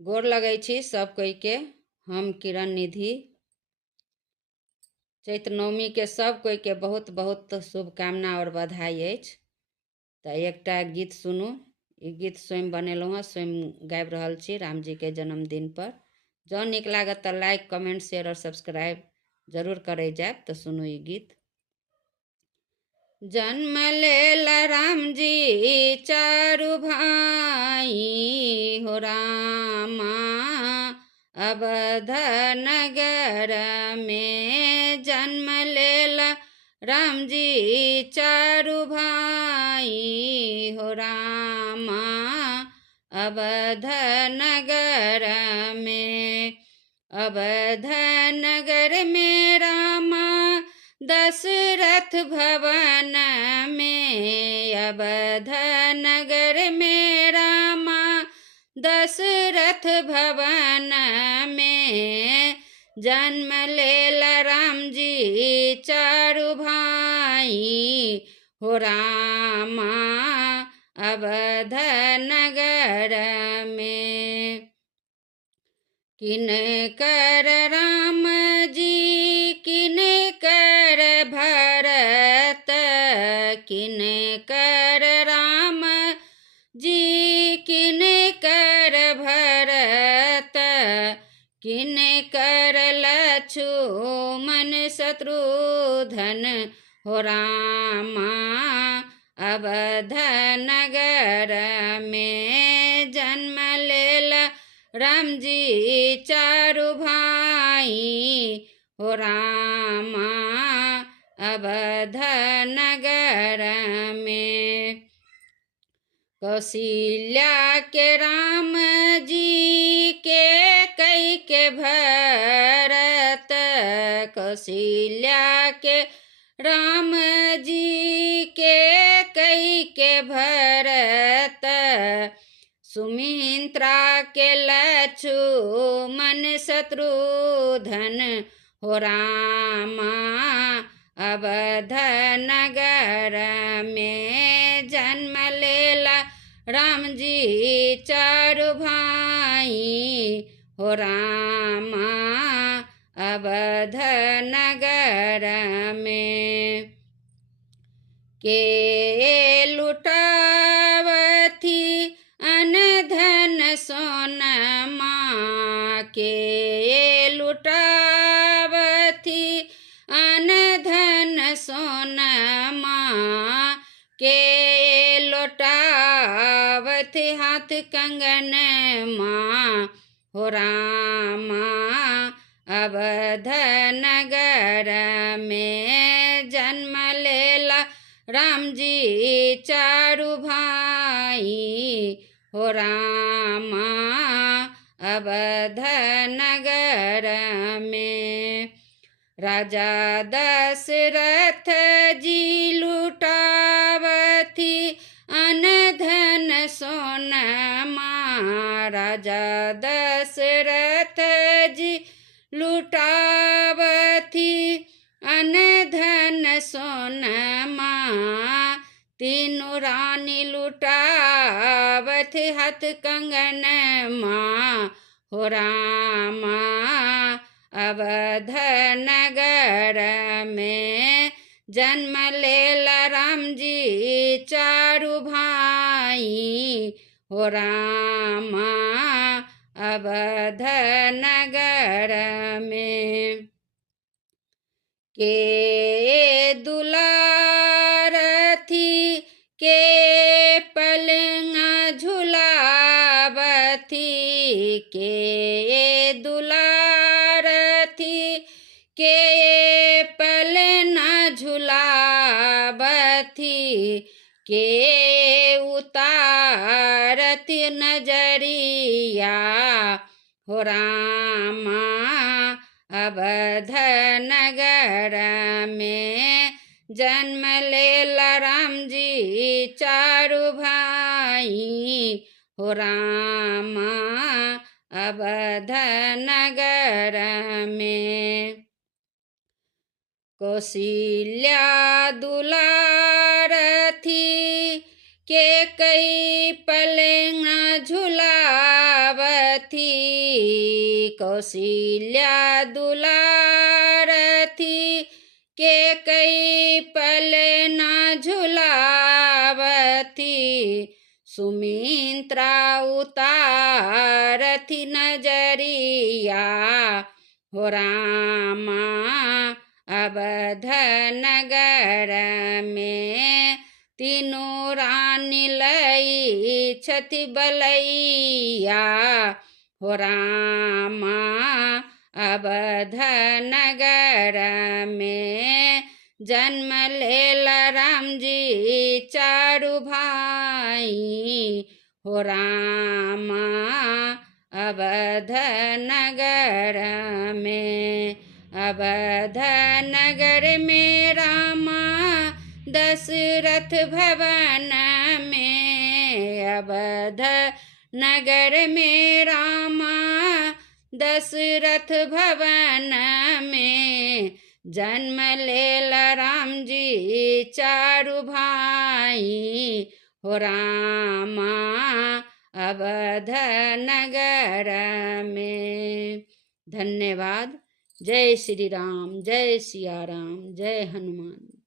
गोर लगै छी सब कोई के। हम किरण निधि। चैत्र नवमी के सब कोई के बहुत बहुत शुभकामना और बधाई अछि। तो एकटा गीत सुनू। ई गीत स्वयं बनेलहुँ हँ, स्वयं गाबि रहल छी राम जी के जन्मदिन पर। जँ नीक लागत तो लाइक कमेंट शेयर और सब्सक्राइब जरूर करे जाए। तो सुनू ई गीत। जन्म लेल राम जी चारु भाई हो रामा, अवध नगर में जन्म लेल राम जी चारु भाई हो रामा, अवध नगर में। अवध नगर में रामा दशरथ भवन में, अवध नगर में रामा दशरथ भवन में जन्म लेल राम जी चारु भाई हो रामा, अवध नगर में। किनकर राम जी किनकर भरत, किनकर राम जी किनकर भरत, किनकर लक्ष्मण शत्रुघ्न हो रामा, अवध नगर में जन्म लेल राम जी चारु भाई हो रामा, अवध नगर में। कौशल्या के राम जी के कई के भरत, कौशल्या के राम जी के कई के भरत, सुमित्रा के लक्ष्मण शत्रुघ्न हो रामा, अवध नगर में जन्म लेला राम जी चारु भाई हो रामा, अवध नगर में। के लुटावथी अनधन सोनमा, के लुटावथी अनधन सोनमा, के लुटावथी हाथ कंगन माँ हो रामा, अवध नगर में जन्म लेला राम जी चारु भाई हो रामा, अवध नगर में। राजा दशरथ जी लुटावथी अनधन सोनमा, राजा दशरथ जी लुटावथी अनधन सोनमा, तीनों रानी लुटावथी हाथ कंगन माँ हो रामा, अवध नगर में जन्म लेला राम जी चारु भाई हो रामा, अवध नगर में। के दुलारथी के पलंग झुलावथी, के दुलारथी के पलंग झुलावथी, के उतारती नजरिया हो रामा, अवध नगर में जन्म लेला राम जी चारु भाई हो रामा, अवध नगर में। कौशल्या दुलारथी के कई पलंग झुलावथी, कौशल्या दुलारथी के कई पल ना झुलावथी सुमित्रा उतारथी नजरिया हो रामा अवध नगर में तीनों रानी लई छति बलैया हो रामा अवध नगर में जन्म लेला राम जी चारु भाई हो रामा अवध नगर में अवध नगर में रामा दशरथ भवन में अवध नगर में रामा दशरथ भवन में जन्म लेला राम जी चारु भाई हो रामा अवध नगर में। धन्यवाद। जय श्री राम, जय सिया राम, जय हनुमान।